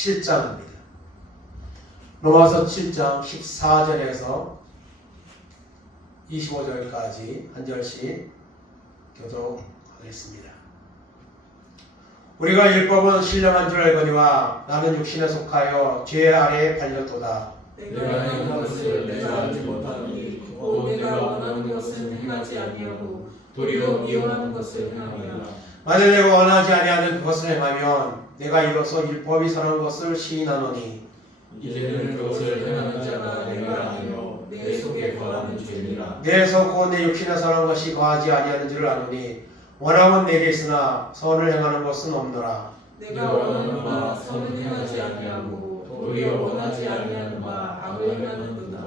7장입니다. 로마서 7장 14절에서 25절까지 한 절씩 교독하겠습니다. 우리가 율법은 신령한 줄 알거니와 나는 육신에 속하여 죄 아래에 팔렸도다. 내가 행한 것을 내가 알지 못하노니 곧 내가 원하는 것은 행하지 아니하고 도리어 미워하는 것을 행함이라. 만일 내가 원하지 아니하는 그것을 행하면 내가 이로써 율법이 선한 것을 시인하노니 이제는 그것을 행하는 자가 내가 아니요 내 속에 거하는 죄니라. 내에서 곧 내 육신에 선한 것이 거하지 아니하는 줄을 아노니 원함은 내게 있으나 선을 행하는 것은 없노라. 내가 원하는 바 선은 행하지 아니하고 도리어 원하지 아니하는 바 악을 행하는도다.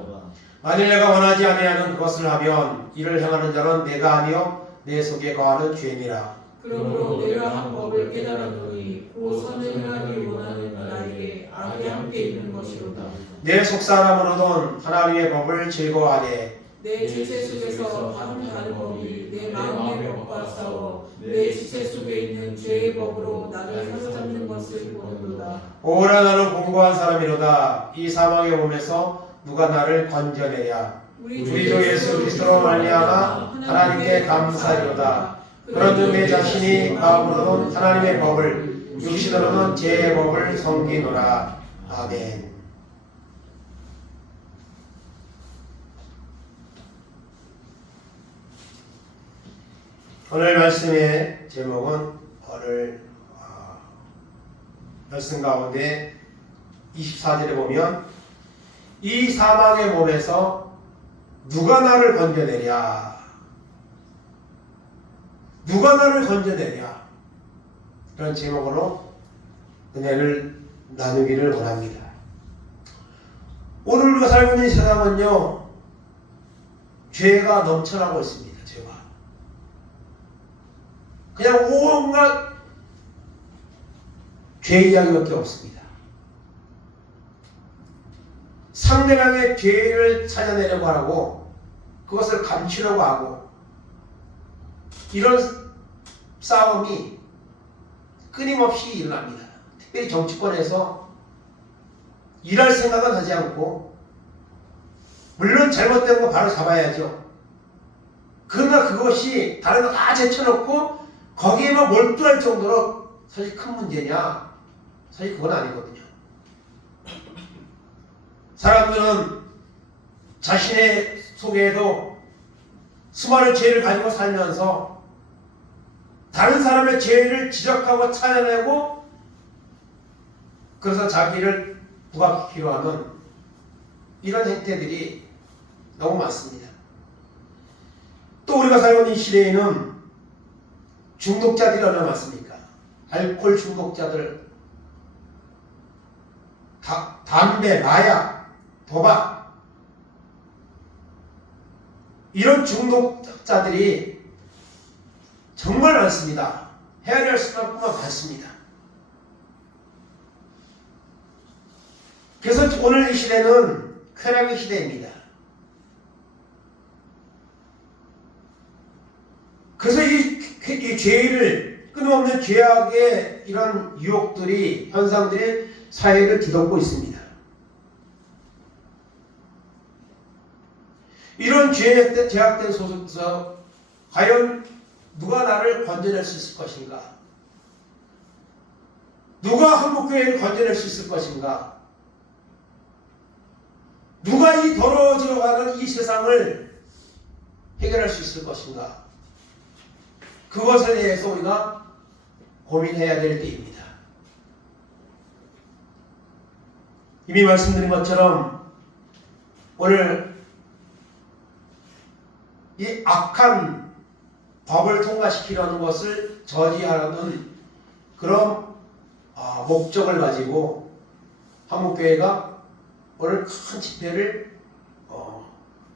만일 내가 원하지 아니하는 그것을 하면 이를 행하는 자는 내가 아니요 내 속에 거하는 죄니라. 그러므로 내가 한 법을 깨달았노니 곧 선을 행하기 원하는 나에게 악이 함께 있는 것이로다. 내 속사람으로는 하나님의 법을 즐거워하되 내 지체 속에서 다른 법이 내 마음의 법과 싸워 내 지체 속에 있는 죄의 법으로 나를 사로잡는 것을 보는도다. 오라 나는 공고한 사람이로다. 이 사망의 몸에서 누가 나를 건져내랴. 우리 주 예수 그리스도로 말미암아 하나님께 감사리로다. 그런즉 내 자신이 마음으로는 하나님의 법을 육신으로는 제 법을 섬기노라. 아멘. 오늘 말씀의 제목은 오늘 말씀 가운데 24절에 보면 이 사망의 몸에서 누가 나를 건져내랴. 누가 나를 건져내랴. 그런 제목으로 은혜를 나누기를 원합니다. 오늘 우리가 살고 있는 세상은요, 죄가 넘쳐나고 있습니다. 죄가. 그냥 온갖 죄 이야기밖에 없습니다. 상대방의 죄를 찾아내려고 하고 그것을 감추려고 하고 이런 싸움이 끊임없이 일어납니다. 특별히 정치권에서 일할 생각은 하지 않고 물론 잘못된 거 바로 잡아야죠. 그러나 그것이 다른 거 다 제쳐놓고 거기에만 몰두할 정도로 사실 큰 문제냐? 사실 그건 아니거든요. 사람들은 자신의 속에도 수많은 죄를 가지고 살면서 다른 사람의 죄를 지적하고 찾아내고 그래서 자기를 부각시키려 하는 이런 행태들이 너무 많습니다. 또 우리가 살고 있는 시대에는 중독자들이 얼마나 많습니까? 알코올 중독자들, 담배, 마약, 도박 이런 중독자들이 정말 많습니다. 헤아려 할 수만큼만 많습니다. 그래서 오늘 이 시대는 쾌락의 시대입니다. 그래서 이 죄를 끊임없는 죄악의 이런 유혹들이 현상들이 사회를 뒤덮고 있습니다. 이런 죄악된 속에서 과연 누가 나를 건져낼 수 있을 것인가? 누가 한국교회를 건져낼 수 있을 것인가? 누가 이 더러워져가는 이 세상을 해결할 수 있을 것인가? 그것에 대해서 우리가 고민해야 될 때입니다. 이미 말씀드린 것처럼 오늘 이 악한 법을 통과시키려는 것을 저지하려는 그런 목적을 가지고 한국교회가 오늘 큰 집회를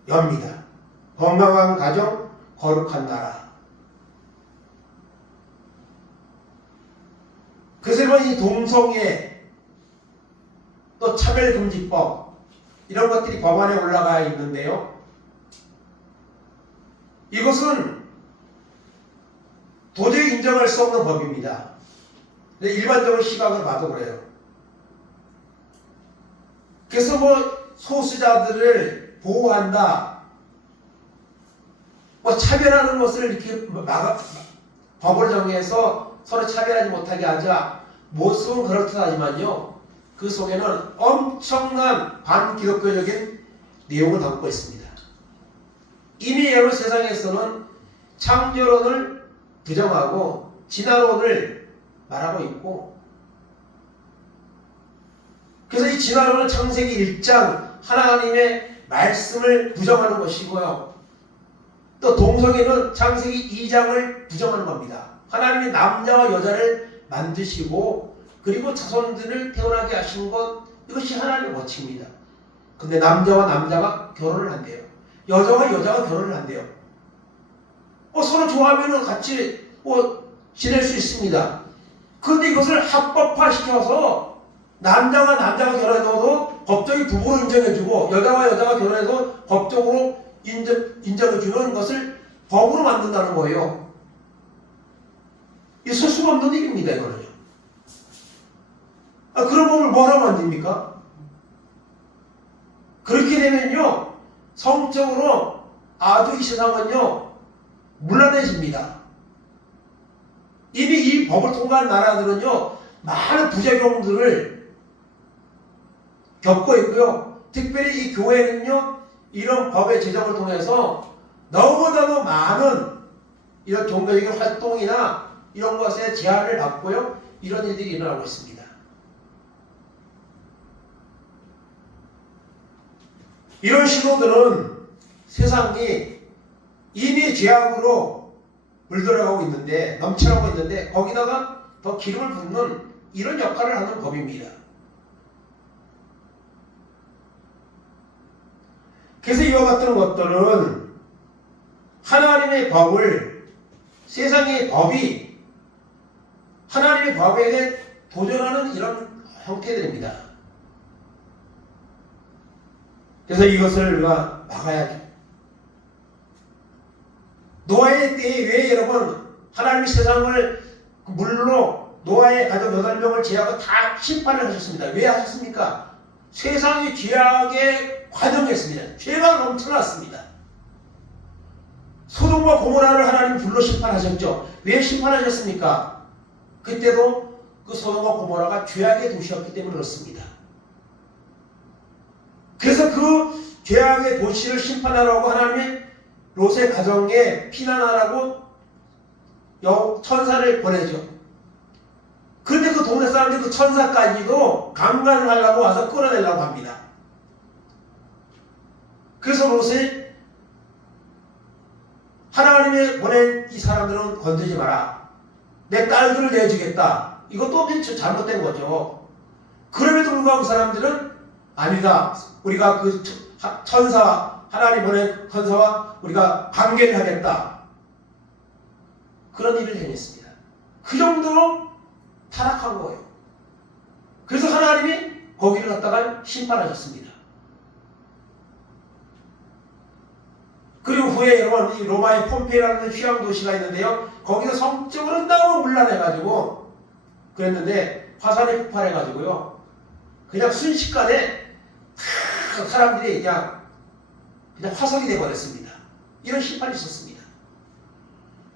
엽니다. 건강한 가정, 거룩한 나라. 그래서 이 동성애, 또 차별금지법 이런 것들이 법안에 올라가 있는데요. 이것은 도저히 인정할 수 없는 법입니다. 일반적으로 시각을 봐도 그래요. 그래서 뭐 소수자들을 보호한다, 뭐 차별하는 것을 이렇게 법을 정해서 서로 차별하지 못하게 하자, 모습은 그렇듯하지만요, 그 속에는 엄청난 반기독교적인 내용을 담고 있습니다. 이미 여러 세상에서는 창조론을 부정하고 진화론을 말하고 있고, 그래서 이 진화론은 창세기 1장 하나님의 말씀을 부정하는 것이고요, 또 동성애는 창세기 2장을 부정하는 겁니다. 하나님이 남자와 여자를 만드시고 그리고 자손들을 태어나게 하신 것, 이것이 하나님의 법칙입니다. 근데 남자와 남자가 결혼을 한대요. 여자와 여자가 결혼을 한대요. 서로 좋아하면 같이 지낼 수 있습니다. 그런데 이것을 합법화시켜서 남자가 남자가 결혼해도 법적인 부부로 인정해주고 여자와 여자가 결혼해도 법적으로 인정해주는 것을 법으로 만든다는 거예요. 있을 수가 없는 일입니다, 이거는요. 그런 법을 뭐라고 만듭니까? 그렇게 되면요, 성적으로 아주 이 세상은요, 문란해집니다. 이미 이 법을 통과한 나라들은요, 많은 부작용들을 겪고 있고요. 특별히 이 교회는요, 이런 법의 제정을 통해서 너무나도 많은 이런 종교적인 활동이나 이런 것에 제한을 받고요, 이런 일들이 일어나고 있습니다. 이런 신호들은 세상이 이미 죄악으로 물들어가고 있는데, 넘쳐나고 있는데 거기다가 더 기름을 붓는 이런 역할을 하는 법입니다. 그래서 이와 같은 것들은 하나님의 법을, 세상의 법이 하나님의 법에 도전하는 이런 형태들입니다. 그래서 이것을 우리가 막아야죠. 노아의 때에 왜 여러분 하나님이 세상을 물로 노아의 가족 8명을 제하고 다 심판을 하셨습니다. 왜 하셨습니까? 세상이 죄악의 과정이었습니다. 죄가 넘쳐났습니다. 소돔과 고모라를 하나님 불로 심판하셨죠. 왜 심판하셨습니까? 그때도 그 소돔과 고모라가 죄악의 도시였기 때문에 그렇습니다. 그래서 그 죄악의 도시를 심판하라고 하나님이 롯의 가정에 피난하라고 천사를 보내죠. 그런데 그 동네 사람들이 그 천사까지도 강간을 하려고 와서 끌어내려고 합니다. 그래서 롯이 하나님이 보낸 이 사람들은 건드리지 마라, 내 딸들을 내주겠다, 이것도 잘못된 거죠. 그럼에도 불구하고 그 사람들은 아니다, 우리가 그 천사, 하나님 보낸 천사와 우리가 관계를 하겠다, 그런 일을 행했습니다. 그 정도로 타락한 거예요. 그래서 하나님이 거기를 갖다가 심판하셨습니다. 그리고 후에 여러분, 이 로마의 폼페이라는 휴양 도시가 있는데요, 거기서 성적으로 너무 문란해가지고 그랬는데 화산이 폭발해가지고요, 그냥 순식간에 다 사람들이 그냥 화석이 되어버렸습니다. 이런 심판이 있었습니다.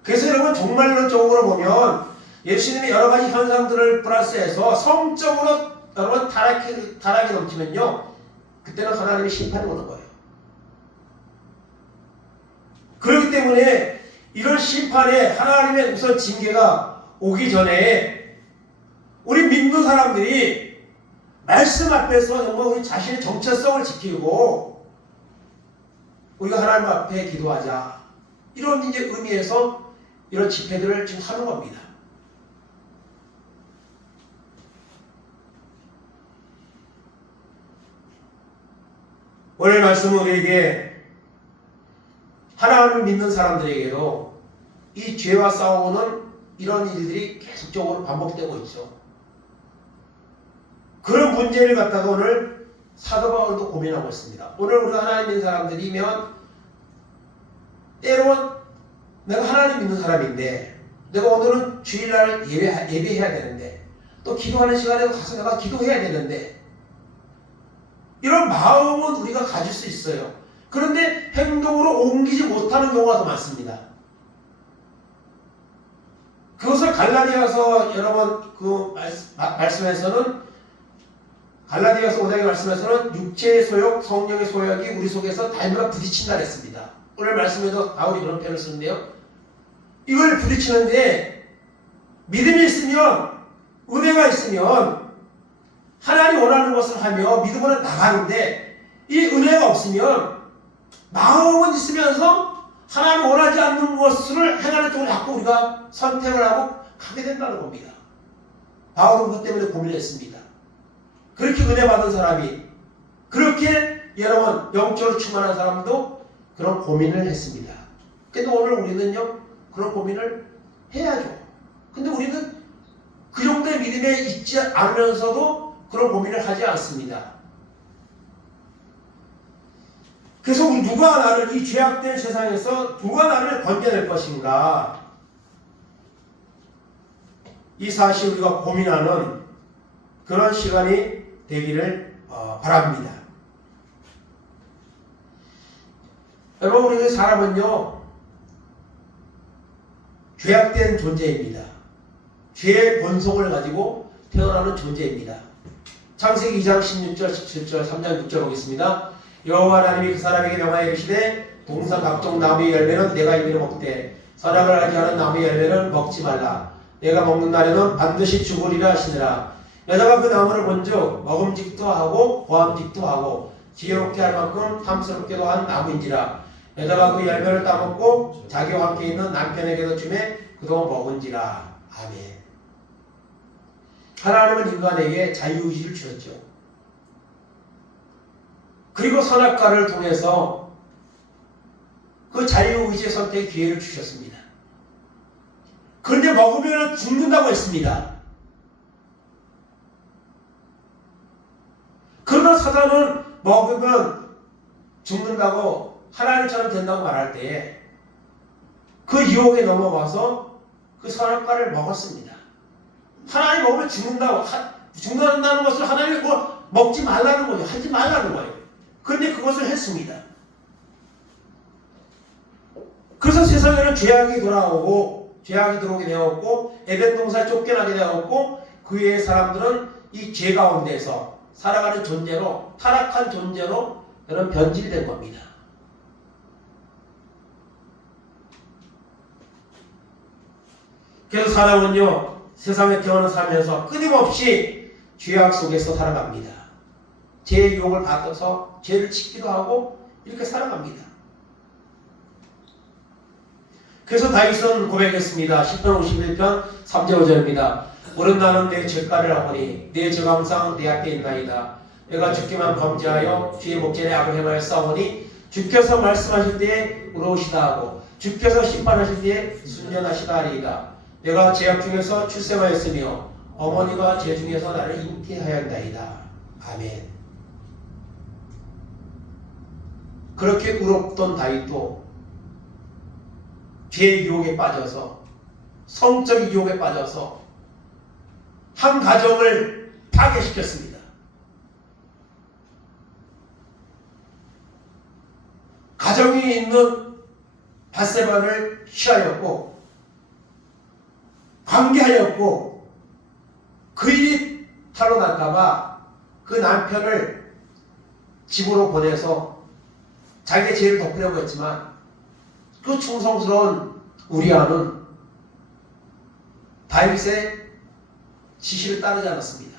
그래서 여러분, 종말론적으로 보면 예수님의 여러 가지 현상들을 플러스해서 성적으로 여러분 타락이 넘치면요, 그때는 하나님의 심판이 오는 거예요. 그렇기 때문에 이런 심판에 하나님의 우선 징계가 오기 전에 우리 믿는 사람들이 말씀 앞에서 정말 우리 자신의 정체성을 지키고 우리가 하나님 앞에 기도하자, 이런 이제 의미에서 이런 집회들을 지금 하는 겁니다. 오늘 말씀은 우리에게, 하나님을 믿는 사람들에게도 이 죄와 싸우는 이런 일들이 계속적으로 반복되고 있죠. 그런 문제를 갖다가 오늘 사도 바울도 고민하고 있습니다. 오늘 우리가 하나님 믿는 사람들이면 때로는 내가 하나님 믿는 사람인데, 내가 오늘은 주일날 예배해야 되는데, 또 기도하는 시간에 가서 내가 기도해야 되는데, 이런 마음은 우리가 가질 수 있어요. 그런데 행동으로 옮기지 못하는 경우가 더 많습니다. 그것을 갈라디아서 여러분 그 말씀에서는 갈라디아서 5장의 말씀에서는 육체의 소욕, 성령의 소욕이 우리 속에서 달마다 부딪힌다 했습니다. 오늘 말씀에도 바울이 그런 표현을 쓰는데요. 이걸 부딪히는데 믿음이 있으면, 은혜가 있으면 하나님 원하는 것을 하며 믿음으로 나가는데, 이 은혜가 없으면 마음은 있으면서 하나님 원하지 않는 것을 행하는 쪽으로 자꾸 우리가 선택을 하고 가게 된다는 겁니다. 바울은 그것 때문에 고민을 했습니다. 그렇게 은혜 받은 사람이, 그렇게 여러분 영적으로 충만한 사람도 그런 고민을 했습니다. 근데 오늘 우리는요, 그런 고민을 해야죠. 근데 우리는 그 정도의 믿음에 있지 않으면서도 그런 고민을 하지 않습니다. 그래서 누가 나를, 이 죄악된 세상에서 누가 나를 건져낼 것인가, 이 사실 우리가 고민하는 그런 시간이 되기를 바랍니다. 여러분, 우리 사람은요, 죄악된 존재입니다. 죄의 본성을 가지고 태어나는 존재입니다. 창세기 2장 16절, 17절, 3장 6절 보겠습니다. 여호와 하나님이 그 사람에게 명하여 이르시되 동산 각종 나무의 열매는 내가 입에 먹되 선악을 알게 하는 나무의 열매는 먹지 말라. 내가 먹는 날에는 반드시 죽으리라 하시니라. 여자가 그 나무를 본즉 먹음직도 하고 보암직도 하고 지혜롭게 할 만큼 탐스럽게도 한 나무인지라. 여자가 그 열매를 따먹고 자기와 함께 있는 남편에게도 주매 그도 먹은지라. 아멘. 하나님은 인간에게 자유의지를 주셨죠. 그리고 선악과를 통해서 그 자유의지의 선택의 기회를 주셨습니다. 그런데 먹으면 죽는다고 했습니다. 그러나 사단은 먹으면 죽는다고, 하나님처럼 된다고 말할 때에 그 유혹에 넘어가서 그 선악과를 먹었습니다. 하나님 먹으면 죽는다는 것을 하나님이 먹지 말라는 거예요. 하지 말라는 거예요. 그런데 그것을 했습니다. 그래서 세상에는 죄악이 돌아오고, 죄악이 들어오게 되었고, 에덴 동산에 쫓겨나게 되었고, 그 외의 사람들은 이 죄 가운데서 살아가는 존재로, 타락한 존재로 그런 변질된 겁니다. 그래서 사람은요, 세상에 태어나 살면서 끊임없이 죄악 속에서 살아갑니다. 죄의 유혹을 받아서 죄를 짓기도 하고 이렇게 살아갑니다. 그래서 다윗은 고백했습니다. 10편 51편 3절 5절입니다. 오른 나는 내 죄가를 하오니 내 죄가 항상 내 앞에 있나이다. 내가 주께만 범죄하여 주의 목전에 악을 행하여 싸우니 주께서 말씀하실 때에 의로우시다 하고 주께서 심판하실 때에 순전하시다 하리이다. 내가 죄악 중에서 출생하였으며 어머니가 죄 중에서 나를 잉태하였나이다. 아멘. 그렇게 의롭던 다윗도 죄의 유혹에 빠져서, 성적인 유혹에 빠져서 한 가정을 파괴시켰습니다. 가정이 있는 밧세바를 취하였고 관계하였고, 그 일이 탈로 날까봐 그 남편을 집으로 보내서 자기의 죄를 덮으려고 했지만 그 충성스러운 우리아는 다윗의 지시를 따르지 않았습니다.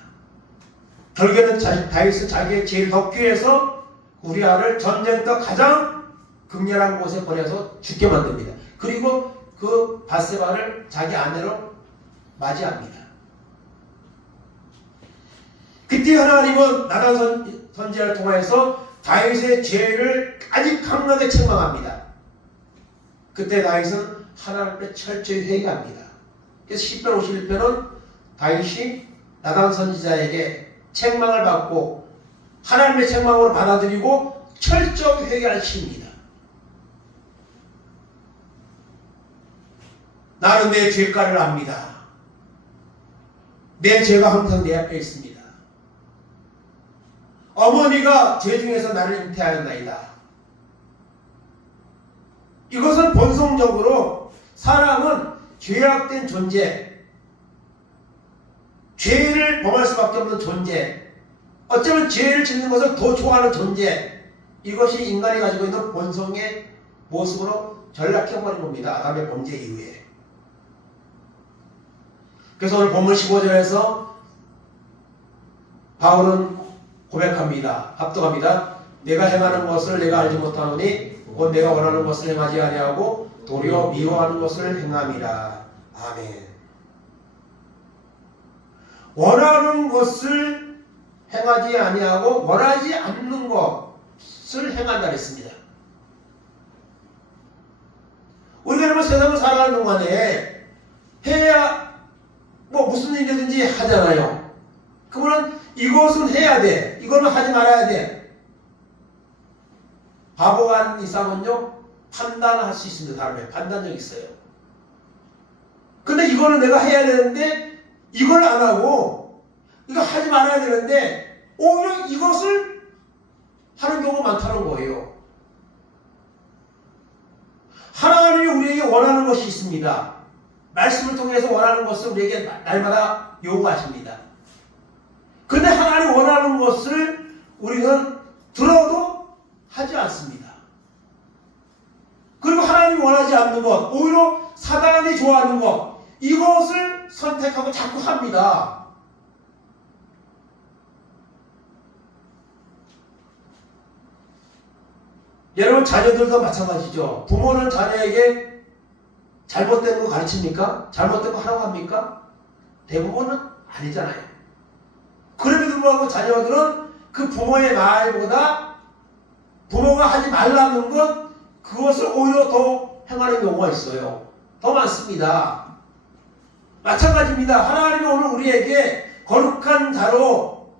결국에는 다윗은 자기의 죄를 덮기 위해서 우리아를 전쟁터 가장 극렬한 곳에 보내서 죽게 만듭니다. 그리고 그 밧세바를 자기 아내로 맞이합니다. 그때 하나님은 나단 선지자를 통해서 다윗의 죄를 아주 강하게 책망합니다. 그때 다윗은 하나님 앞에 철저히 회개합니다. 그래서 10편 51편은 다윗이 나단 선지자에게 책망을 받고 하나님의 책망으로 받아들이고 철저히 회개할 시입니다. 나는 내 죄가를 압니다. 내 죄가 항상 내 앞에 있습니다. 어머니가 죄 중에서 나를 잉태하였나이다. 이것은 본성적으로 사람은 죄악된 존재, 죄를 범할 수밖에 없는 존재, 어쩌면 죄를 짓는 것을 더 좋아하는 존재, 이것이 인간이 가지고 있는 본성의 모습으로 전락해버린 겁니다. 아담의 범죄 이후에. 그래서 오늘 본문 15절에서 바울은 고백합니다. 합독합니다. 내가 행하는 것을 내가 알지 못하노니 곧 내가 원하는 것을 행하지 아니하고 도리어 미워하는 것을 행함이라. 아멘. 원하는 것을 행하지 아니하고 원하지 않는 것을 행한다 했습니다. 우리가 여러분 세상을 살아가는 동안에 해야 무슨 일이든지 하잖아요. 그러면 이것은 해야 돼, 이거는 하지 말아야 돼. 바보가 아닌 이상은요 판단할 수 있습니다. 사람의 판단력이 있어요. 근데 이거는 내가 해야 되는데 이걸 안 하고 이거 하지 말아야 되는데 오히려 이것을 하는 경우가 많다는 거예요. 하나님이 우리에게 원하는 것이 있습니다. 말씀을 통해서 원하는 것을 우리에게 날마다 요구하십니다. 그런데 하나님 원하는 것을 우리는 들어도 하지 않습니다. 그리고 하나님이 원하지 않는 것, 오히려 사단이 좋아하는 것, 이것을 선택하고 자꾸 합니다. 여러분 자녀들도 마찬가지죠. 부모는 자녀에게 잘못된 거 가르칩니까? 잘못된 거 하라고 합니까? 대부분은 아니잖아요. 그럼에도 불구하고 자녀들은 그 부모의 말보다 부모가 하지 말라는 것, 그것을 오히려 더 행하는 경우가 있어요. 더 많습니다. 마찬가지입니다. 하나님은 오늘 우리에게 거룩한 자로,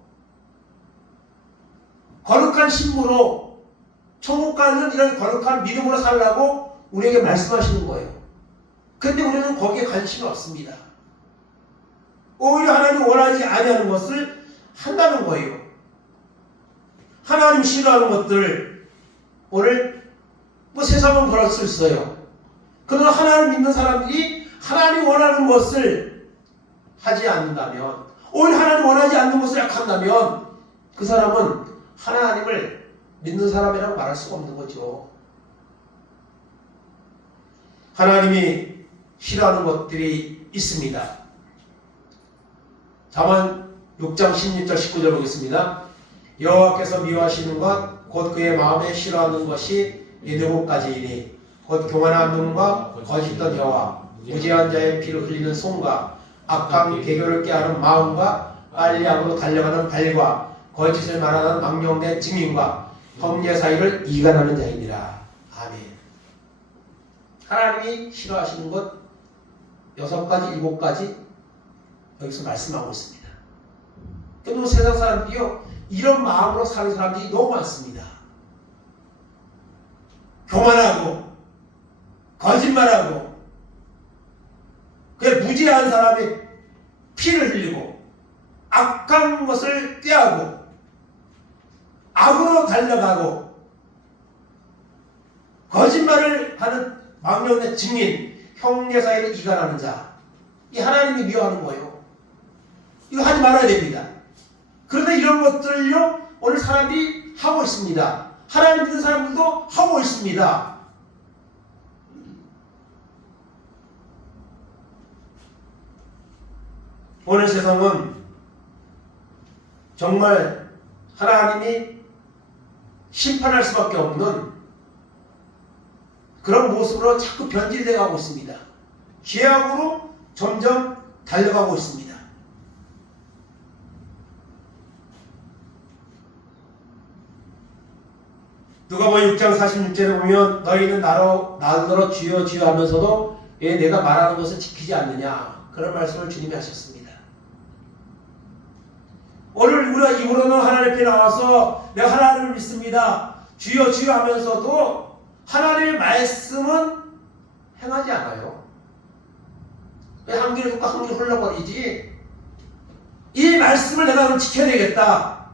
거룩한 신부로, 천국 가는 이런 거룩한 믿음으로 살라고 우리에게 말씀하시는 거예요. 근데 우리는 거기에 관심이 없습니다. 오히려 하나님 원하지 아니하는 것을 한다는 거예요. 하나님 싫어하는 것들, 오늘 세상은 그럴 수 있어요. 그러나 하나님을 믿는 사람들이 하나님 원하는 것을 하지 않는다면, 오히려 하나님 원하지 않는 것을 약한다면 그 사람은 하나님을 믿는 사람이라고 말할 수가 없는 거죠. 하나님이 싫어하는 것들이 있습니다. 잠언 6장 16절 19절 보겠습니다. 여호와께서 미워하시는 것 곧 그의 마음에 싫어하는 것이 이 네 가지이니 곧 교만한 눈과 거짓된 혀와 무지한 자의 피를 흘리는 손과 악한 개교를 깨하는 마음과 빨리 악으로 달려가는 발과 거짓을 말하는 망령된 증인과 형제 사이를 이간하는 자이니라. 아멘. 하나님이 싫어하시는 것 6가지, 7가지 여기서 말씀하고 있습니다. 그런데 세상 사람들이요 이런 마음으로 사는 사람들이 너무 많습니다. 교만하고 거짓말하고 그 무지한 사람이 피를 흘리고 악한 것을 꾀하고 악으로 달려가고 거짓말을 하는 망령된 증인, 형제 사이를 이간하는 자, 이 하나님이 미워하는 거예요. 이거 하지 말아야 됩니다. 그런데 이런 것들을요 오늘 사람들이 하고 있습니다. 하나님 믿는 사람들도 하고 있습니다. 오늘 세상은 정말 하나님이 심판할 수밖에 없는 그런 모습으로 자꾸 변질이 되어가고 있습니다. 죄악으로 점점 달려가고 있습니다. 누가복음 6장 46절에 보면 너희는 나더러 주여 주여 하면서도 왜 내가 말하는 것을 지키지 않느냐, 그런 말씀을 주님이 하셨습니다. 오늘 우리가 입으로는 하나님 앞에 나와서 내가 하나님을 믿습니다 주여 주여 하면서도 하나님의 말씀은 행하지 않아요. 왜 한 귀를 듣고 한 귀를 흘러버리지? 이 말씀을 내가 지켜야 되겠다,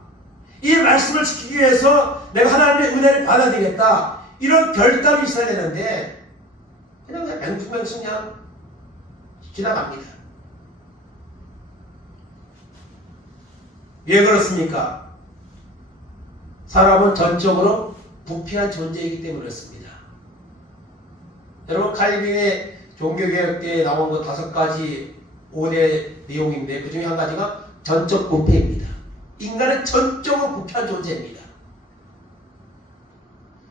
이 말씀을 지키기 위해서 내가 하나님의 은혜를 받아들이겠다. 이런 결단이 있어야 되는데 그냥 맹충맹충 그냥 지나갑니다. 왜 그렇습니까? 사람은 전적으로 부패한 존재이기 때문에 그렇습니다. 여러분 칼빈의 종교개혁 때 나온 거 5가지 5대 내용인데 그 중에 한 가지가 전적 부패입니다. 인간은 전적으로 부패한 존재입니다.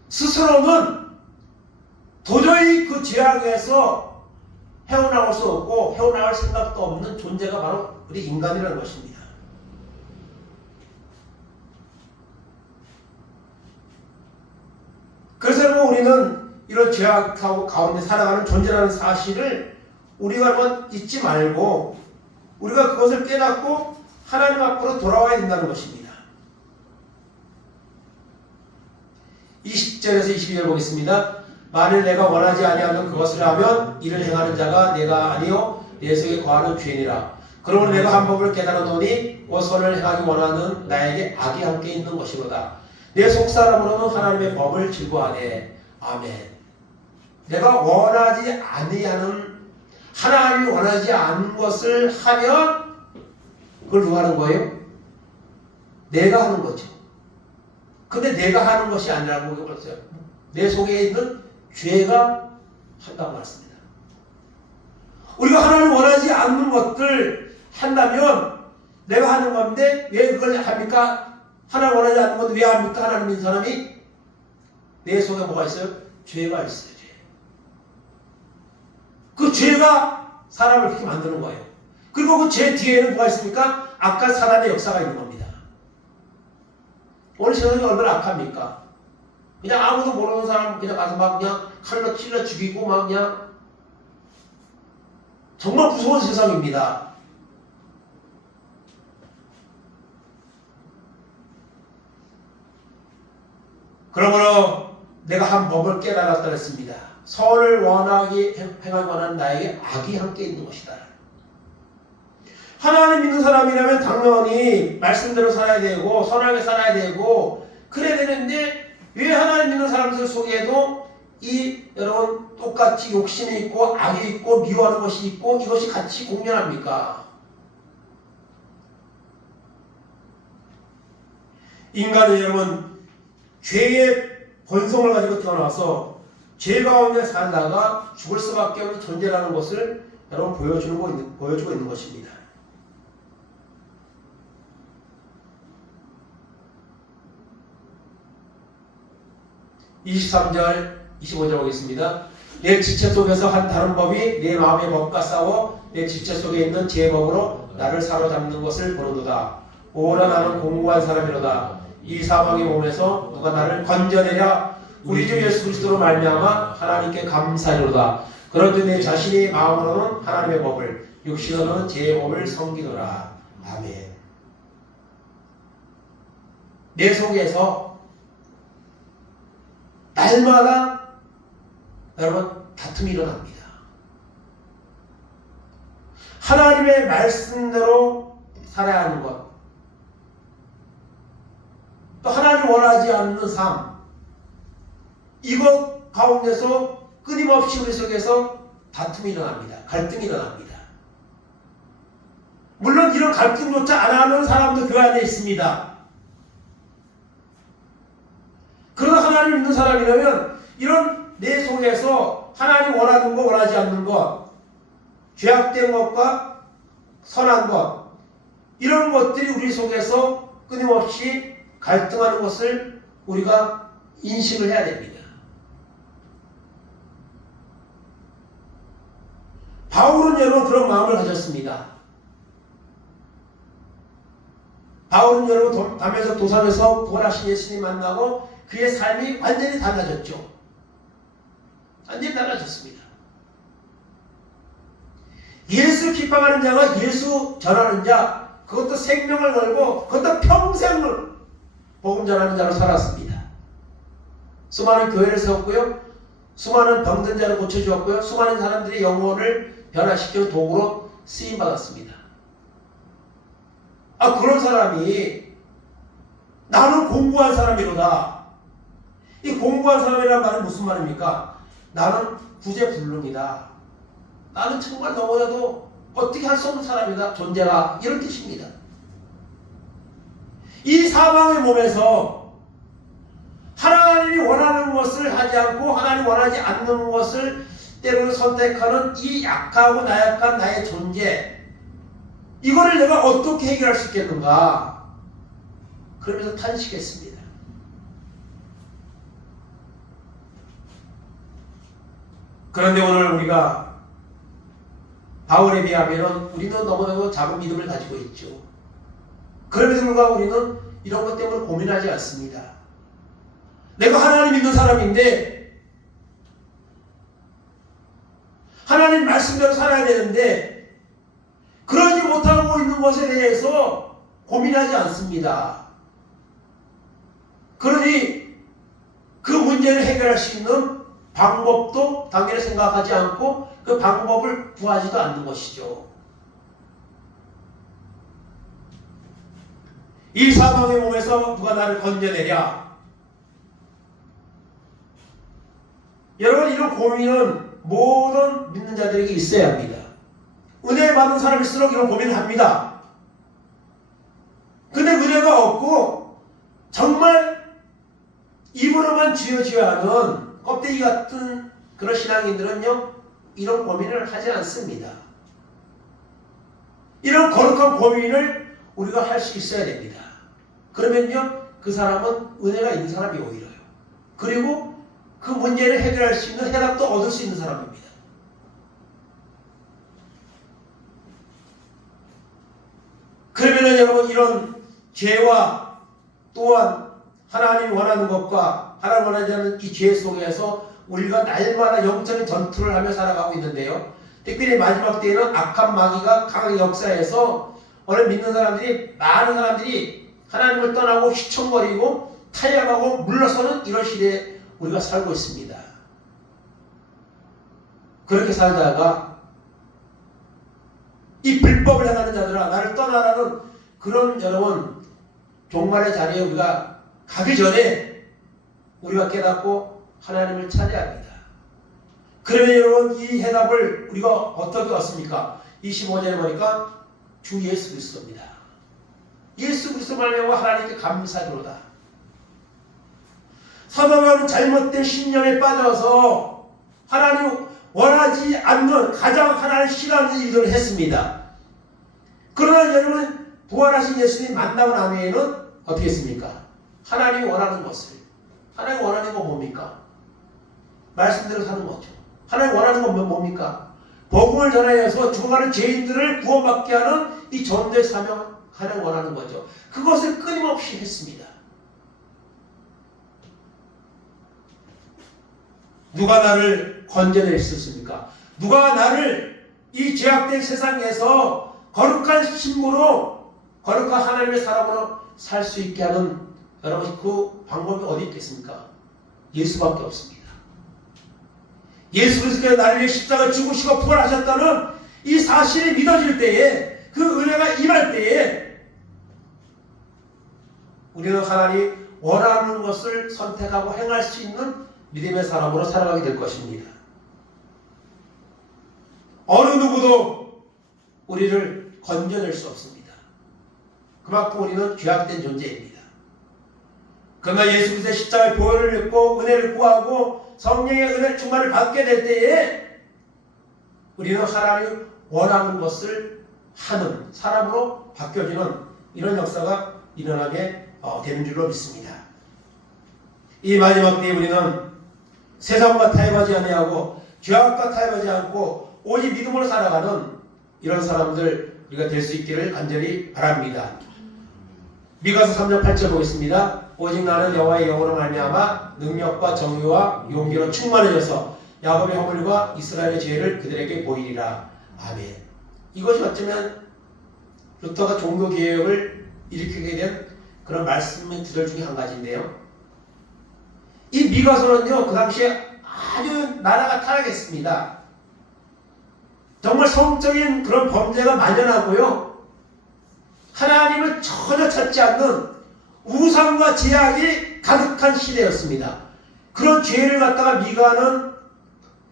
스스로는 도저히 그 죄악에서 헤어나올 수 없고 헤어나올 생각도 없는 존재가 바로 우리 인간이라는 것입니다. 그래서 우리는 이런 죄악 가운데 살아가는 존재라는 사실을 우리가 한번 잊지 말고 우리가 그것을 깨닫고 하나님 앞으로 돌아와야 된다는 것입니다. 20절에서 22절 보겠습니다. 만일 내가 원하지 아니하면 그것을 하면 이를 행하는 자가 내가 아니요 내 속에 거하는 죄니라. 그러므로 내가 한 법을 깨달았노니 그 선을 행하기 원하는 나에게 악이 함께 있는 것이로다. 내 속사람으로는 하나님의 법을 즐거워하네. 아멘. 내가 원하지 아니하는 하나님이 원하지 않는 것을 하면 그걸 누가 하는 거예요? 내가 하는 거죠. 근데 내가 하는 것이 아니라고 그랬어요. 내 속에 있는 죄가 한다고 말씀입니다. 우리가 하나님 원하지 않는 것들 한다면 내가 하는 건데 왜 그걸 합니까? 하나님 원하지 않는 것도 왜 합니까? 하나님 믿는 사람이 내 속에 뭐가 있어요? 죄가 있어요. 죄. 그 죄가 사람을 그렇게 만드는 거예요. 그리고 그 죄 뒤에는 뭐가 있습니까? 악한 사단의 역사가 있는 겁니다. 오늘 세상이 얼마나 악합니까? 그냥 아무도 모르는 사람 그냥 가서 막 그냥 칼로 찔러 죽이고 막 그냥 정말 무서운 세상입니다. 그러므로 내가 한 법을 깨달았다 그랬습니다. 선을 원하기 행하기 원하는 나에게 악이 함께 있는 것이다. 하나님 믿는 사람이라면 당연히 말씀대로 살아야 되고 선하게 살아야 되고 그래야 되는데 왜 하나님 믿는 사람들 속에도 이 여러분 똑같이 욕심이 있고 악이 있고 미워하는 것이 있고 이것이 같이 공존합니까? 인간은 여러분 죄의 본성을 가지고 태어나서 죄 가운데 살다가 죽을 수밖에 없는 존재라는 것을 여러분 보여주고 있는 것입니다. (23절) 25절 보겠습니다. 내 지체 속에서 한 다른 법이 내 마음의 법과 싸워 내 지체 속에 있는 제 법으로 나를 사로잡는 것을 보는도다. 오라 나는 공고한 사람이로다. 이 사망의 몸에서 누가 나를 건져내랴. 우리 주 예수 그리스도로 말미암아 하나님께 감사하리로다. 그런즉 내 자신이 마음으로는 하나님의 법을 육신으로는 제 법을 섬기노라. 아멘. 내 속에서 날마다 여러분 다툼이 일어납니다. 하나님의 말씀대로 살아야 하는 것, 또 하나님 원하지 않는 삶, 이것 가운데서 끊임없이 우리 속에서 다툼이 일어납니다. 갈등이 일어납니다. 물론 이런 갈등조차 안 하는 사람도 그 안에 있습니다. 그러나 하나님 믿는 사람이라면 이런 내 속에서 하나님 원하는 것, 원하지 않는 것, 죄악된 것과 선한 것, 이런 것들이 우리 속에서 끊임없이 갈등하는 것을 우리가 인식을 해야 됩니다. 바울은 여러분 그런 마음을 가졌습니다. 바울은 여러분 담에서 도산에서 부활하신 예수님 만나고 그의 삶이 완전히 달라졌죠. 완전히 달라졌습니다. 예수 핍박하는 자가 예수 전하는 자, 그것도 생명을 걸고 그것도 평생을 복음 전하는 자로 살았습니다. 수많은 교회를 세웠고요. 수많은 병든 자를 고쳐주었고요. 수많은 사람들의 영혼을 변화시키는 도구로 쓰임받았습니다. 그런 사람이 나는 공부한 사람이로다. 이 공부한 사람이라는 말은 무슨 말입니까? 나는 구제불능이다. 나는 정말 너무나도 어떻게 할 수 없는 사람이다. 존재가. 이런 뜻입니다. 이 사망의 몸에서 하나님이 원하는 것을 하지 않고 하나님이 원하지 않는 것을 때로는 선택하는 이 약하고 나약한 나의 존재, 이거를 내가 어떻게 해결할 수 있겠는가? 그러면서 탄식했습니다. 그런데 오늘 우리가 바울에 비하면 우리는 너무나도 작은 믿음을 가지고 있죠. 그럼에도 불구하고 우리는 이런 것 때문에 고민하지 않습니다. 내가 하나님 믿는 사람인데 하나님 말씀대로 살아야 되는데 그러지 못하고 있는 것에 대해서 고민하지 않습니다. 그러니 그 문제를 해결할 수 있는 방법도 당연히 생각하지 않고 그 방법을 구하지도 않는 것이죠. 이 사망의 몸에서 누가 나를 건져내랴? 여러분, 이런 고민은 모든 믿는 자들에게 있어야 합니다. 은혜 받은 사람일수록 이런 고민을 합니다. 근데 은혜가 없고 정말 입으로만 쥐어쥐어야 하는 껍데기 같은 그런 신앙인들은요, 이런 고민을 하지 않습니다. 이런 거룩한 고민을 우리가 할 수 있어야 됩니다. 그러면요, 그 사람은 은혜가 있는 사람이 오히려요. 그리고 그 문제를 해결할 수 있는 해답도 얻을 수 있는 사람입니다. 그러면은 여러분, 이런 죄와 또한 하나님이 원하는 것과 하나님 원하지 않는 이 죄 속에서 우리가 날마다 영적인 전투를 하며 살아가고 있는데요. 특별히 마지막 때에는 악한 마귀가 강하게 역사해서 오늘 믿는 사람들이, 많은 사람들이 하나님을 떠나고 휘청거리고 타협하고 물러서는 이런 시대에 우리가 살고 있습니다. 그렇게 살다가 이 불법을 행하는 자들아 나를 떠나라는 그런 여러분 종말의 자리에 우리가 가기 전에 우리가 깨닫고 하나님을 찾아야 합니다. 그러면 여러분, 이 해답을 우리가 어떻게 얻습니까? 25절에 보니까 주 예수 그리스도입니다. 예수 그리스도 말미암아 하나님께 감사드로다. 사도바울은 잘못된 신념에 빠져서 하나님 원하지 않는 가장 하나님 싫어하는 일들을 했습니다. 그러나 여러분, 부활하신 예수님 만나고 난 후에는 어떻게 했습니까? 하나님이 원하는 것을, 하나님이 원하는 건 뭡니까? 말씀대로 사는 거죠. 하나님이 원하는 건 뭡니까? 복음을 전하여서 죽어가는 죄인들을 구원받게 하는 이 전도의 사명, 하나님이 원하는 거죠. 그것을 끊임없이 했습니다. 누가 나를 건져낼 수 있습니까? 누가 나를 이 죄악된 세상에서 거룩한 신부로, 거룩한 하나님의 사람으로 살 수 있게 하는, 여러분, 그 방법이 어디 있겠습니까? 예수밖에 없습니다. 예수 그리스도께서 나를 위해 십자가를 죽으시고 부활하셨다는 이 사실이 믿어질 때에, 그 은혜가 임할 때에 우리는 하나님 원하는 것을 선택하고 행할 수 있는 믿음의 사람으로 살아가게 될 것입니다. 어느 누구도 우리를 건져낼 수 없습니다. 그만큼 우리는 죄악된 존재입니다. 그러나 예수 그리스도의 십자가의 보혈을 믿고 은혜를 구하고 성령의 은혜 충만을 받게 될 때에 우리는 하나님 원하는 것을 하는 사람으로 바뀌어지는 이런 역사가 일어나게 되는 줄로 믿습니다. 이 마지막 때에 우리는 세상과 타협하지 아니하고 죄악과 타협하지 않고 오직 믿음으로 살아가는 이런 사람들 우리가 될 수 있기를 간절히 바랍니다. 미가서 3장 8절 보겠습니다. 오직 나는 여호와의 영으로 말미암아 능력과 정의와 용기로 충만해져서 야곱의 허물과 이스라엘의 죄를 그들에게 보이리라. 아멘. 이것이 어쩌면 루터가 종교개혁을 일으키게 된 그런 말씀의 구절 중에 한 가지인데요. 이 미가서는요, 그 당시에 아주 나라가 타락했습니다. 정말 성적인 그런 범죄가 만연하고요, 하나님을 전혀 찾지 않는 우상과 제약이 가득한 시대였습니다. 그런 죄를 갖다가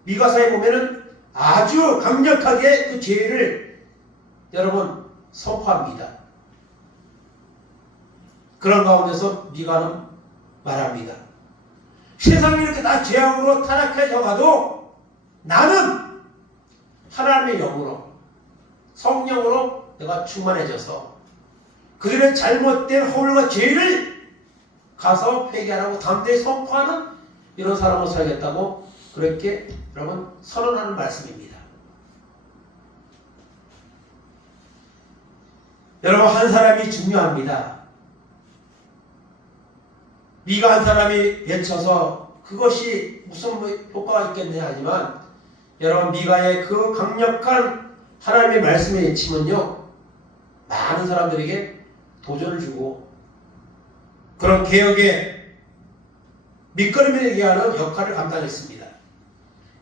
미가서에 보면은 아주 강력하게 그 죄를 여러분 선포합니다. 그런 가운데서 미가는 말합니다. 세상이 이렇게 다 죄악으로 타락해져 가도 나는 하나님의 영으로 성령으로 내가 충만해져서 그들의 잘못된 허물과 죄를 가서 회개하라고 담대히 선포하는 이런 사람으로 살겠다고 그렇게 여러분 선언하는 말씀입니다. 여러분 한 사람이 중요합니다. 미가 한 사람이 외쳐서 그것이 무슨 효과가 있겠냐 하지만 여러분 미가의 그 강력한 하나님의 말씀의 외침은요 많은 사람들에게 도전을 주고 그런 개혁의 밑거름이 되게 하는 역할을 감당했습니다.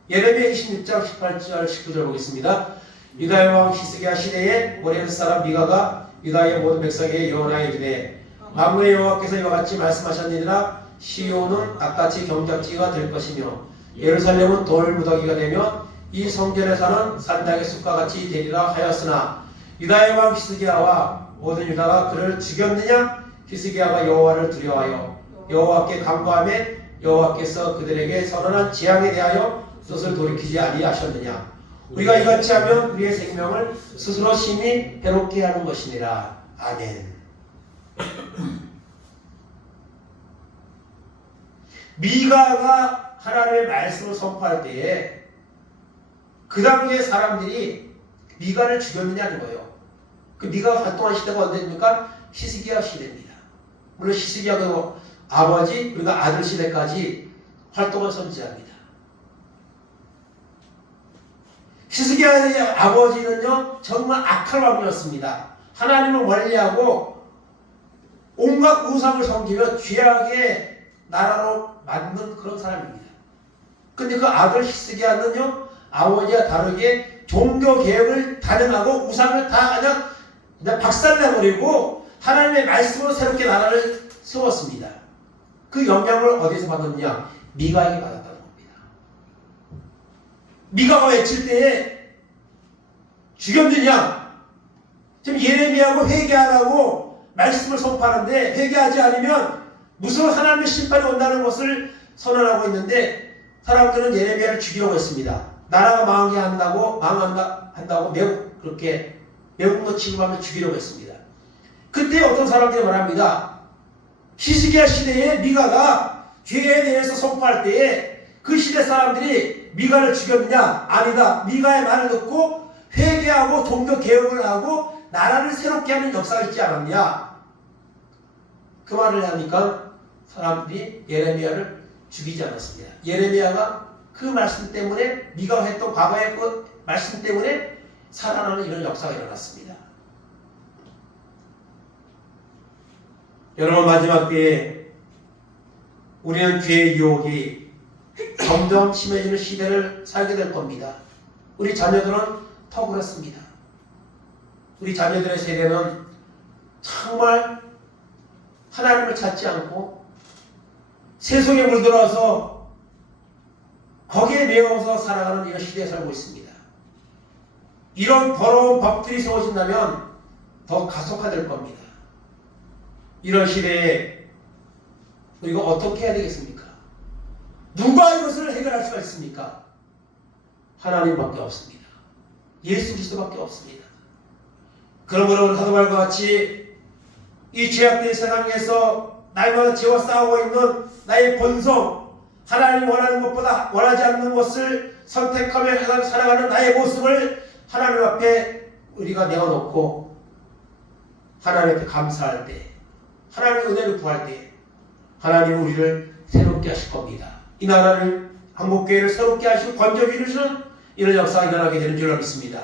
예레미야 26장 18절 19절 보겠습니다. 유다의 왕 히스기야 시대에 모레스 사람 미가가 유다의 모든 백성에게 예언하여 이르되 만군의 여호와께서 이와 같이 말씀하셨느니라 시온은 악같이 경작지가 될 것이며 예루살렘은 돌무더기가 되며 이 성전에 사는 산당의 숲과 같이 되리라 하였으나 유다의 왕 히스기야와 모든 유다가 그를 죽였느냐? 히스기야가 여호와를 두려워하여 여호와께 간구하며 여호와께서 그들에게 선언한 재앙에 대하여 뜻을 돌이키지 아니하셨느냐? 우리가 이같이 하면 우리의 생명을 스스로 심히 해롭게 하는 것이니라. 아멘. 미가가 하나님의 말씀을 선포할 때에 그 당시의 사람들이 미가를 죽였느냐는 거예요. 그 미가가 활동한 시대가 언제입니까? 히스기야 시대입니다. 물론 히스기야가 아버지 그리고 아들 시대까지 활동한 선지자입니다. 히스기야의 아버지는요 정말 악한 왕이었습니다. 하나님을 멀리하고 온갖 우상을 섬기며 죄악의 나라로 만든 그런 사람입니다. 근데 그 아들 히스기야는요 아버지와 다르게 종교 개혁을 단행하고 우상을 다 그냥 박살내버리고 하나님의 말씀으로 새롭게 나라를 세웠습니다. 그 영향을 어디서 받았느냐? 미가에게 받았다는 겁니다. 미가가 외칠 때에 죽였느냐? 지금 예레미야하고 회개하라고 말씀을 선포하는데 회개하지 않으면 무슨 하나님의 심판이 온다는 것을 선언하고 있는데 사람들은 예레미야를 죽이려고 했습니다. 나라가 망하게 한다고 매우 그렇게 매운거 취급하며 죽이려고 했습니다. 그때 어떤 사람들이 말합니다. 히스기야 시대에 미가가 죄에 대해서 선포할 때에 그 시대 사람들이 미가를 죽였느냐? 아니다. 미가의 말을 듣고 회개하고 종교 개혁을 하고 나라를 새롭게 하는 역사가 있지 않았냐? 그 말을 하니까 사람들이 예레미야를 죽이지 않았습니다. 예레미야가 그 말씀 때문에 미가가 했던 과거의 그 말씀 때문에 살아나는 이런 역사가 일어났습니다. 여러분 마지막 때에 우리는 죄의 유혹이 점점 심해지는 시대를 살게 될 겁니다. 우리 자녀들은 더 그렇습니다. 우리 자녀들의 세대는 정말 하나님을 찾지 않고 세속에 물들어서 거기에 매여서 살아가는 이런 시대에 살고 있습니다. 이런 더러운 법들이 세워진다면 더 가속화될 겁니다. 이런 시대에 우리가 어떻게 해야 되겠습니까? 누가 이것을 해결할 수가 있습니까? 하나님밖에 없습니다. 예수 그리스도밖에 없습니다. 그러므로 사도발과 같이 이 죄악된 세상에서 날마다 죄와 싸우고 있는 나의 본성, 하나님 원하는 것보다 원하지 않는 것을 선택하며 살아가는 나의 모습을 하나님 앞에 우리가 내어놓고 하나님 앞에 감사할 때, 하나님의 은혜를 구할 때 하나님은 우리를 새롭게 하실 겁니다. 이 나라를 한국교회를 새롭게 하시고 건져 이루시는 이런 역사가 일어나게 되는 줄 믿습니다.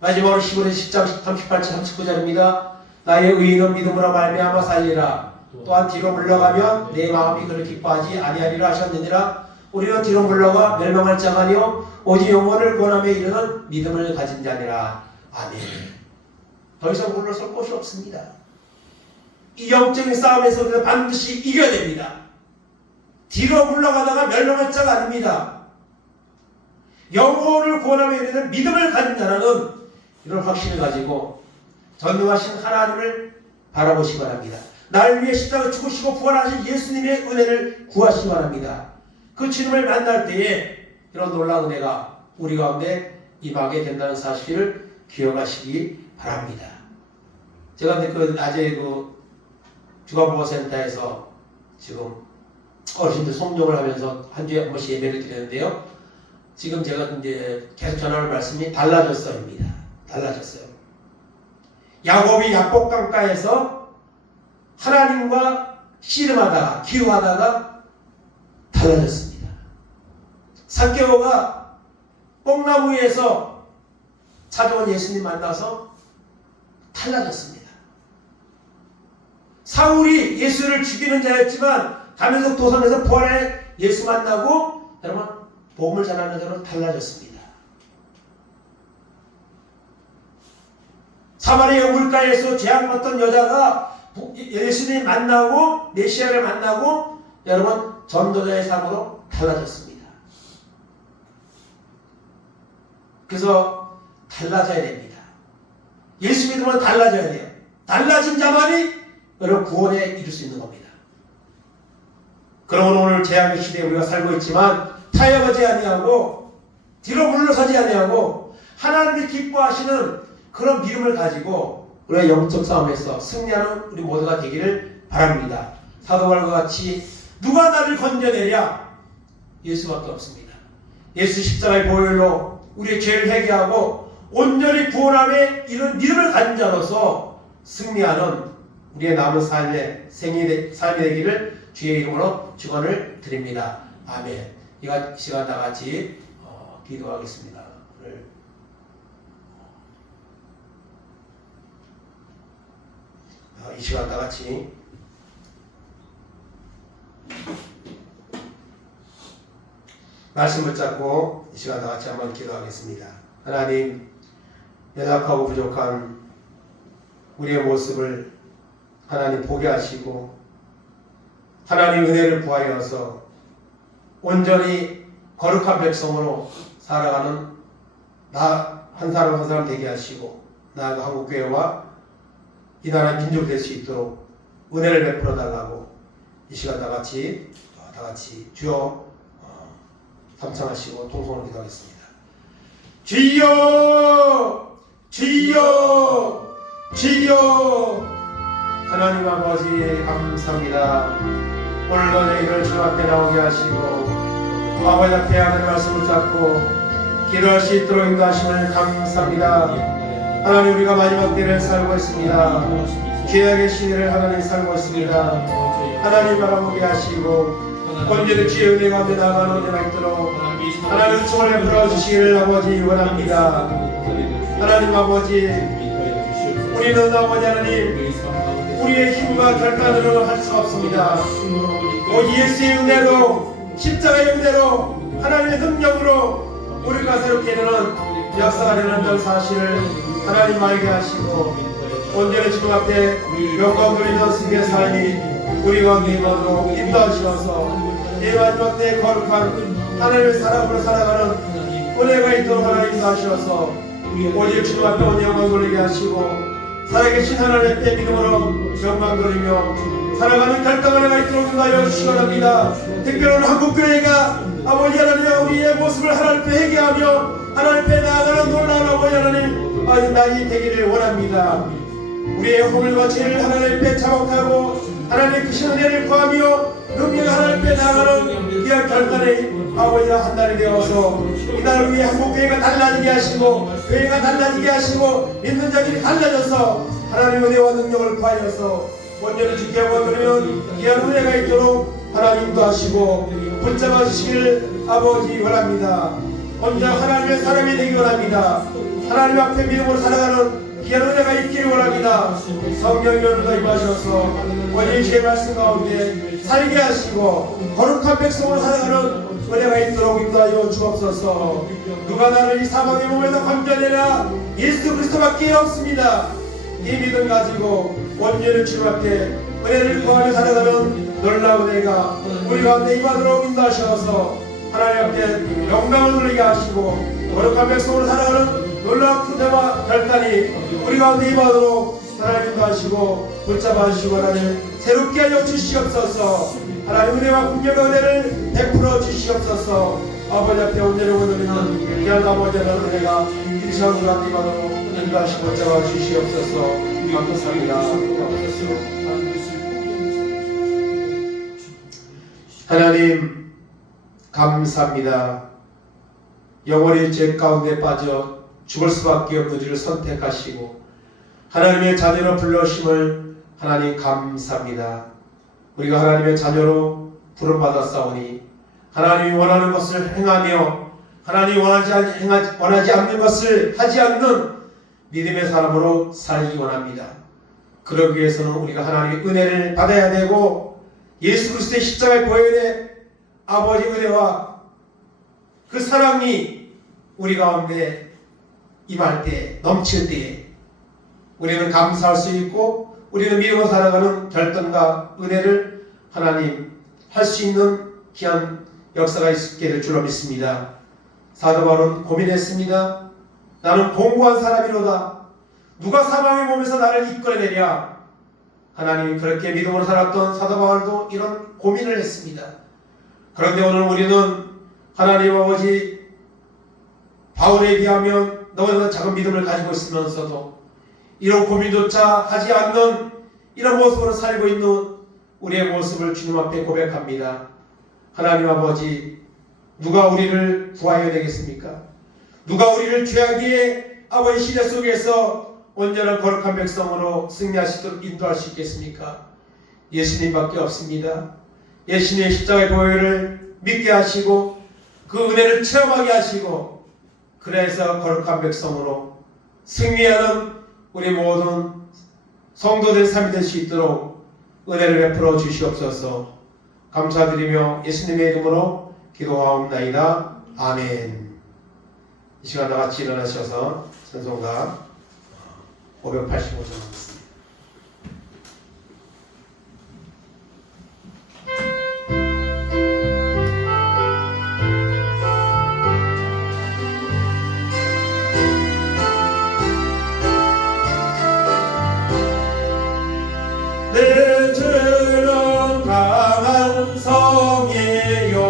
마지막으로 15장 38절 39절입니다. 나의 의인은 믿음으로 말미암아 살리라. 또한 뒤로 물러가면 내 마음이 그를 기뻐하지 아니하리라 하셨느니라. 우리는 뒤로 물러가 멸망할 자가 아니요 오직 영혼을 구원함에 이르는 믿음을 가진 자니라. 아멘. 더 이상 물러설 곳이 없습니다. 이 영적인 싸움에서 우리가 반드시 이겨야 됩니다. 뒤로 물러가다가 멸망할 자가 아닙니다. 영혼을 구원하며 이르는 믿음을 가진 자라는 이런 확신을 가지고 전능하신 하나님을 바라보시기 바랍니다. 나를 위해 십자가 죽으시고 부활하신 예수님의 은혜를 구하시기 바랍니다. 그 주님을 만날 때에 이런 놀라운 은혜가 우리 가운데 임하게 된다는 사실을 기억하시기 바랍니다. 제가 낮에 주간보호센터에서 지금 어르신들 송종을 하면서 한 주에 한 번씩 예배를 드렸는데요. 지금 제가 이제 계속 전하는 말씀이 달라졌어요입니다. 달라졌어요. 야곱이 야복강가에서 하나님과 씨름하다가 기도하다가 달라졌습니다. 삭개오가 뽕나무 위에서 찾아온 예수님 만나서 달라졌습니다. 사울이 예수를 죽이는 자였지만 다메섹 도성에서 부활해 예수 만나고 여러분 복음을 전하는 자로 달라졌습니다. 사마리아 물가에서 죄악받던 여자가 예수님 만나고 메시아를 만나고 여러분 전도자의 삶으로 달라졌습니다. 그래서 달라져야 됩니다. 예수 믿으면 달라져야 돼요. 달라진 자만이 여러분 구원에 이룰 수 있는 겁니다. 그러므로 오늘 재앙의 시대에 우리가 살고 있지만 타협하지 아니하고 뒤로 물러서지 아니하고 하나님이 기뻐하시는 그런 믿음을 가지고 우리가 영적 싸움에서 승리하는 우리 모두가 되기를 바랍니다. 사도바울과 같이 누가 나를 건져내랴? 예수밖에 없습니다. 예수 십자가의 보혈로 우리의 죄를 회개하고 온전히 구원함에 이런 믿음을 가진 자로서 승리하는 우리의 남은 삶이 되기를 주의 이름으로 축원을 드립니다. 아멘. 이 시간 다 같이 기도하겠습니다. 이 시간 다 같이 말씀 붙잡고 이 시간 다 같이 한번 기도하겠습니다. 하나님, 연약하고 부족한 우리의 모습을 하나님 보게 하시고 하나님 은혜를 구하여서 온전히 거룩한 백성으로 살아가는 나 한 사람 한 사람 되게 하시고 나아가 한국교회와 이 나라 민족 될 수 있도록 은혜를 베풀어 달라고 이 시간 다 같이 주여 삼창하시고 통성으로 기도하겠습니다. 주여 주여 주여. 하나님 아버지 감사합니다. 오늘도 저희를 주 앞에 나오게 하시고 아버지 앞에 하늘 말씀을 잡고 기도할 수 있도록 인도하심을 감사합니다. 하나님, 우리가 마지막 때를 살고 있습니다. 죄악의 시대를 하나님 살고 있습니다. 하나님 바라보게 하시고 언제든 주의 은혜 가운데 나아가는 은혜가 있도록 하나님 은총을 베풀어 주시기를 아버지 원합니다. 하나님 아버지, 우리는 아버지 하나님 우리의 힘과 결단으로 할 수가 없습니다. 오직 예수의 은혜로, 십자가의 은혜로, 하나님의 능력으로 우리가 새롭게 되는 역사가 되는 사실을 하나님 알게 하시고 언제나 주님 앞에 영광 돌리는 승리의 삶이 우리 가운데 임하도록 인도하시어서 이 마지막 때에 거룩한 하나님의 사랑으로 살아가는 은혜가 있도록 하나님 인도하시어서 오직 주님 앞에 온 영광 돌리게 하시고 살아계신 하나님 앞에 믿음으로 영광 돌리며 살아가는 결단을 내가 있도록 인도하여 주시기 바랍니다. 특별히 한국교회가 아버지 하나님 우리의 모습을 하나님 앞에 회개하며 하나님 앞에 나아가는 놀라운 아버지 하나님 날이 되기를 원합니다. 우리의 허물과 죄를 하나님 앞에 자복하고 하나님의 크신 은혜를 구하며 능력 하나님 앞에 나아가는 귀한 결단의 아버지가 한 날이 되어서 이날 위해 한국교회가 달라지게 하시고 교회가 달라지게 하시고 믿는 자들이 달라져서 하나님의 은혜와 능력을 구하여서 원전을 주께 하고 그러면 귀한 은혜가 있도록 하나님도 하시고 붙잡아 주시기를 아버지 원합니다. 먼저 하나님의 사람이 되기 원합니다. 하나님 앞에 믿음으로 살아가는 귀한 은혜가 있기를 원합니다. 성령의 은혜가 임하셔서 오직 주의 말씀 가운데 살게 하시고 거룩한 백성으로 살아가는 은혜가 있도록 인도하여 주옵소서. 누가 나를 이 사망의 몸에서 건져내라? 예수 그리스도밖에 없습니다. 이 믿음 가지고 온전히 주님 앞에 은혜를 구하며 살아가는 놀라운 은혜가 우리 가운데 임하도록 인도하셔서 하나님 앞에 영광을 돌리게 하시고 거룩한 백성으로 살아가는 놀라운 구대와 결단이 우리 가운데 임하도록 하나님 인도하시고 붙잡아 주시고 하나님 새롭게 하여 주시옵소서. 하나님 은혜와 긍휼과 은혜를 베풀어 주시옵소서. 아버지 앞에 온전히 원드리는 귀한 아버지 하나님 은혜가 이 시간 우리 가운데 임하도록 인도하시고 붙잡아 주시옵소서. 감사합니다. 하나님 감사합니다. 영원히 죄 가운데 빠져 죽을 수밖에 없는 우리를 선택하시고 하나님의 자녀로 불러심을 하나님 감사합니다. 우리가 하나님의 자녀로 부름받았사오니 하나님이 원하는 것을 행하며 하나님이 원하지 않는 것을 하지 않는 믿음의 사람으로 살기 원합니다. 그러기 위해서는 우리가 하나님의 은혜를 받아야 되고 예수 그리스도의 십자가의 보혈의 아버지 은혜와 그 사랑이 우리 가운데 임할 때, 넘칠 때에 우리는 감사할 수 있고 우리는 믿음으로 살아가는 결단과 은혜를 하나님 할 수 있는 귀한 역사가 있게 될 줄로 믿습니다. 사도 바울은 고민했습니다. 나는 공고한 사람이로다. 누가 사망의 몸에서 나를 이끌어내랴. 하나님이 그렇게 믿음으로 살았던 사도 바울도 이런 고민을 했습니다. 그런데 오늘 우리는 하나님 아버지 바울에 비하면 너무나 작은 믿음을 가지고 있으면서도 이런 고민조차 하지 않는 이런 모습으로 살고 있는 우리의 모습을 주님 앞에 고백합니다. 하나님 아버지, 누가 우리를 구하여 내겠습니까? 누가 우리를 죄악의 아버지 시대 속에서 온전한 거룩한 백성으로 승리하시도록 인도할 수 있겠습니까? 예수님밖에 없습니다. 예수님의 십자가의 보혈을 믿게 하시고 그 은혜를 체험하게 하시고 그래서 거룩한 백성으로 승리하는 우리 모든 성도된 삶이 될 수 있도록 은혜를 베풀어 주시옵소서. 감사드리며 예수님의 이름으로 기도하옵나이다. 아멘. 이 시간 다같이 일어나셔서 찬송가 585장 하겠습니다. 내 죄는 강한 성이요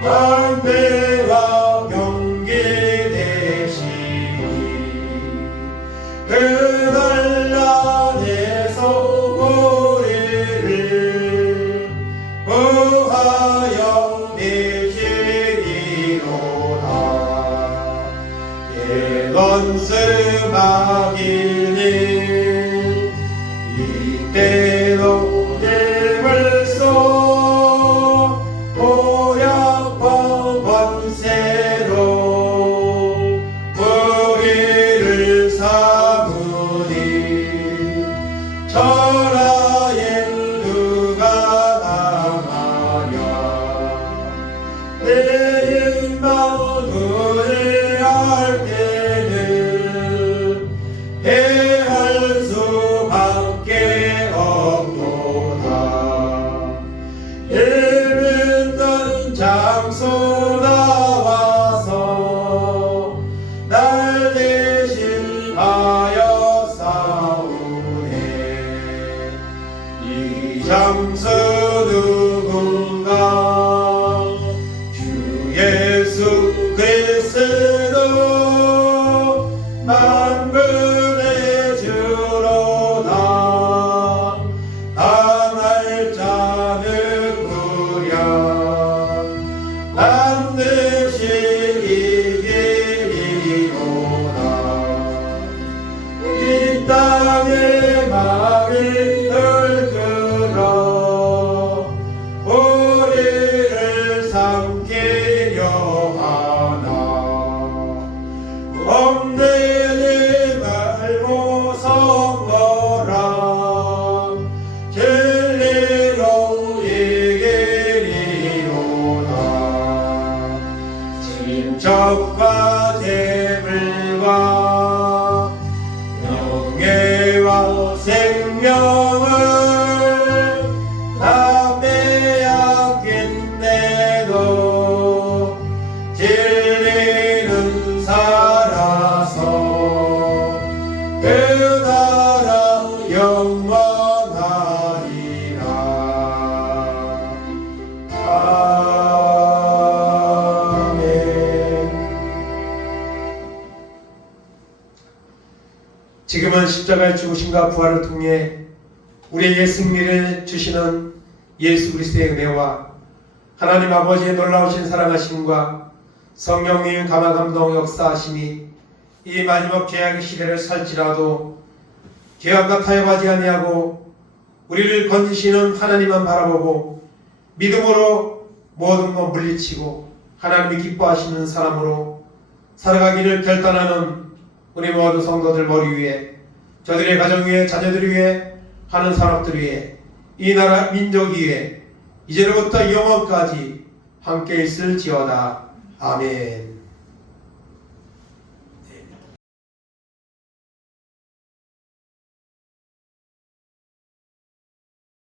방패와 경계 대시니 그날 나에서 우리를 구하여 내시리로다. 예언스마기니 때로 힘을 써 보약과 권세로 우리를 삼으니 천하에 누가 당하랴. 내 힘만 의뢰할 때는 해할 수밖에 없도다. 일빈던 장소 나와서 날 대신하여 싸우네. 이 장소 누군가 주 예수 그리스도 만군의 주로다. 당할 자는 구랴 반드시 이기리로다. 이 땅의 말이 들끓어 영원하리라. 아멘. 지금은 십자가의 죽으심과 부활을 통해 우리에게 승리를 주시는 예수 그리스도의 은혜와 하나님 아버지의 놀라우신 사랑하심과 성령님의 감화감동 역사하심이 이 마지막 죄악의 시대를 살지라도 죄악과 타협하지 아니하고 우리를 건지시는 하나님만 바라보고 믿음으로 모든 것 물리치고 하나님이 기뻐하시는 사람으로 살아가기를 결단하는 우리 모두 성도들 머리 위에, 저들의 가정 위에, 자녀들 위에, 하는 산업들 위에, 이 나라 민족 위에 이제로부터 영원까지 함께 있을지어다. 아멘.